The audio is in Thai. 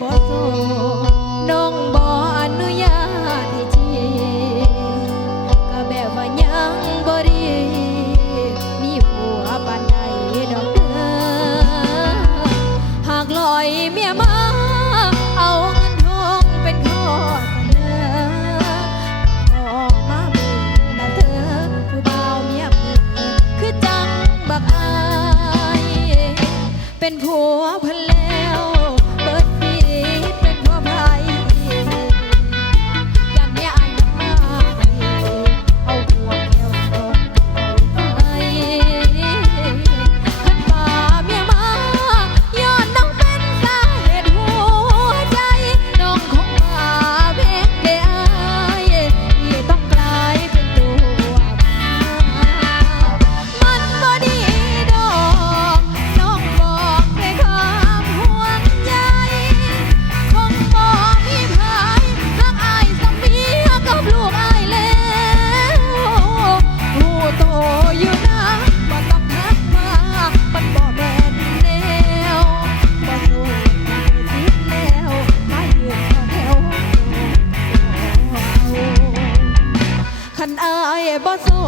บ่โทน้องบ่อนุญาตให้จีก็แบบว่ายังบ่รีมีผัวปานใดดอกเด้อหากลอยเมียมาเอาเงินทองเป็นข้อเสนอขอมาเบิ่งนะเธอผู้บ่าวเมียเบิ่งคือจังบักอายเป็นผัวพล เอ้ยบ่สู